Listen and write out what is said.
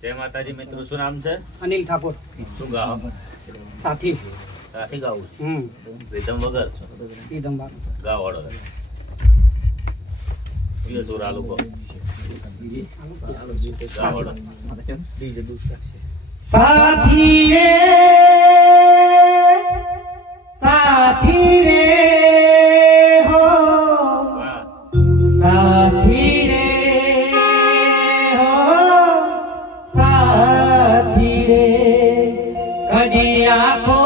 જય માતાજી મિત્રો, શું નામ છે? અનિલ ઠાકોર. શું ગાવ? સાથી ગાવું રીધમ વગર ગાવ વાળો સુર આલુ કો ગાવ વાળો સાથી રે સાથી રે હો સાથી રે હો સાથી રે કદી આખો